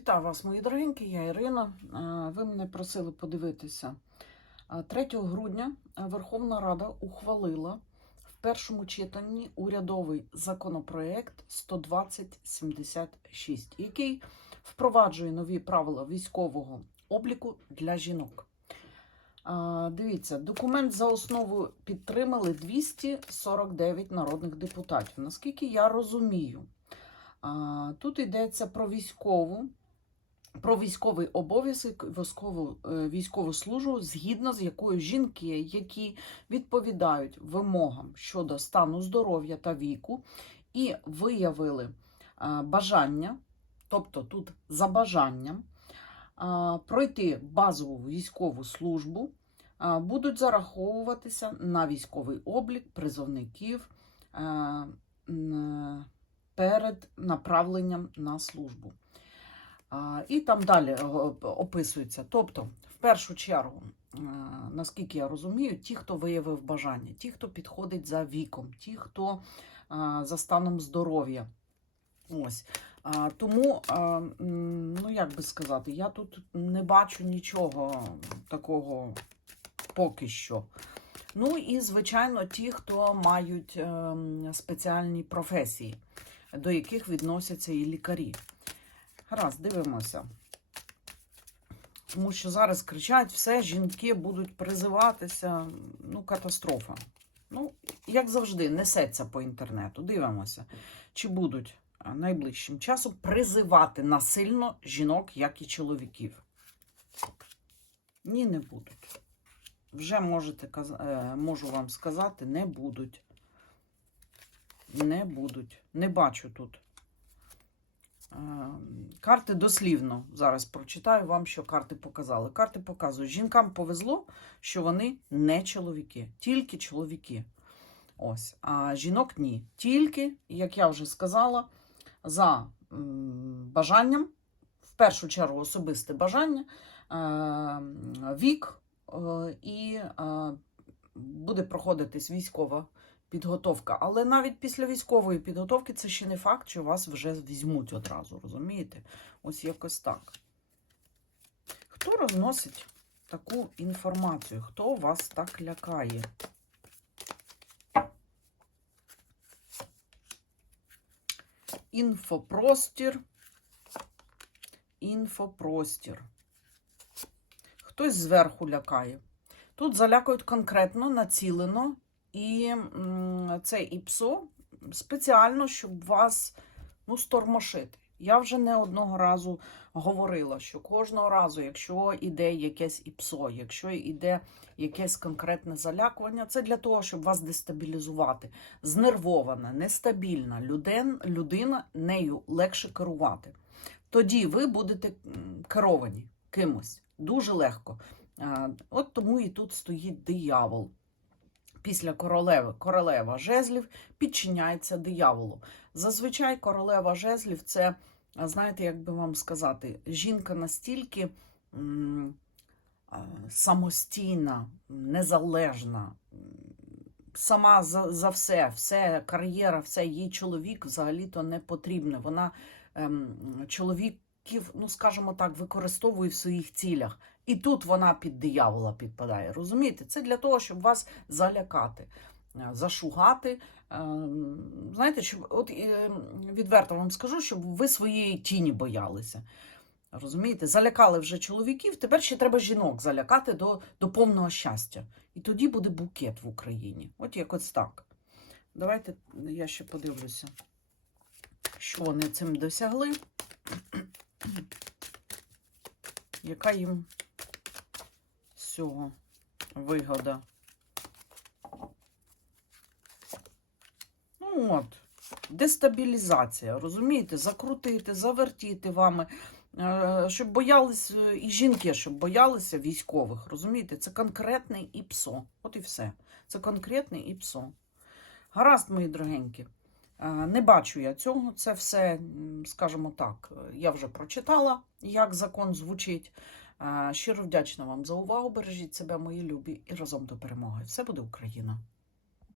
Вітаю вас, мої дорогенькі, я Ірина. Е, Ви мене просили подивитися. Е, 3 грудня Верховна Рада ухвалила в першому читанні урядовий законопроект 12076, який впроваджує нові правила військового обліку для жінок. Е, Дивіться, документ за основу підтримали 249 народних депутатів. Наскільки я розумію, Тут йдеться про військову, про військовий обов'язок, військову, е, військову службу, згідно з якою жінки, які відповідають вимогам щодо стану здоров'я та віку, і виявили бажання, тобто тут за бажанням, пройти базову військову службу, будуть зараховуватися на військовий облік призовників. перед направленням на службу. І там далі е, описується. Тобто, в першу чергу, е, наскільки я розумію, ті, хто виявив бажання, ті, хто підходить за віком, ті, хто е, за станом здоров'я. Ось. Тому, ну як би сказати, я тут не бачу нічого такого поки що. Ну і, звичайно, ті, хто мають ем, спеціальні професії, до яких відносяться і лікарі. Гаразд, дивимося. Тому що зараз кричать, все, жінки будуть призиватися. Ну, катастрофа. Ну, як завжди, несеться по інтернету. Дивимося, чи будуть найближчим часом призивати насильно жінок, як і чоловіків. Ні, не будуть. Вже можете, е, можу вам сказати, не будуть. Не будуть. Не бачу тут. Карти дослівно зараз прочитаю вам, що карти показали. Карти показують, жінкам повезло, що вони не чоловіки, тільки чоловіки. Ось. А жінок ні. Тільки, як я вже сказала, за бажанням, в першу чергу особисте бажання, е, вік е, і е, буде проходитись військова підготовка. Але навіть після військової підготовки це ще не факт, що вас вже візьмуть одразу, розумієте? Ось якось так. Хто розносить таку інформацію? Хто вас так лякає? Інфопростір. Інфопростір. Хтось зверху лякає. Тут залякують конкретно, націлено, і це ІПСО спеціально, щоб вас ну, стормошити. Я вже не одного разу говорила, що кожного разу, якщо йде якесь ІПСО, якщо йде якесь конкретне залякування, це для того, щоб вас дестабілізувати. Знервована, нестабільна людина, людина нею легше керувати. Тоді ви будете керовані кимось дуже легко. От тому і тут стоїть диявол. Після королеви королева жезлів підчиняється дияволу. Зазвичай королева жезлів це, знаєте, як би вам сказати, жінка настільки самостійна, незалежна, сама за, за все, все, кар'єра, все, їй чоловік взагалі-то не потрібне. Вона ем, чоловіків, ну скажімо так, використовує в своїх цілях. І тут вона під диявола підпадає. Розумієте? Це для того, щоб вас залякати, е, зашугати. Е, Знаєте, щоб от е, відверто вам скажу, щоб ви своєї тіні боялися. Розумієте, залякали вже чоловіків, тепер ще треба жінок залякати до, до повного щастя. І тоді буде букет в Україні. От якось так. Давайте я ще подивлюся, що вони цим досягли. Яка їм з цього вигода? Ну от, дестабілізація, розумієте? Закрутити, завертіти вами, е, щоб боялись е, і жінки, щоб боялися військових. Розумієте? Це конкретний ІПСО. От і все. Це конкретний ІПСО. Гаразд, мої дорогенькі. Е, Не бачу я цього. Це все, скажімо так, я вже прочитала, як закон звучить. Е, Щиро вдячна вам за увагу. Бережіть себе, мої любі, і разом до перемоги. Все буде Україна!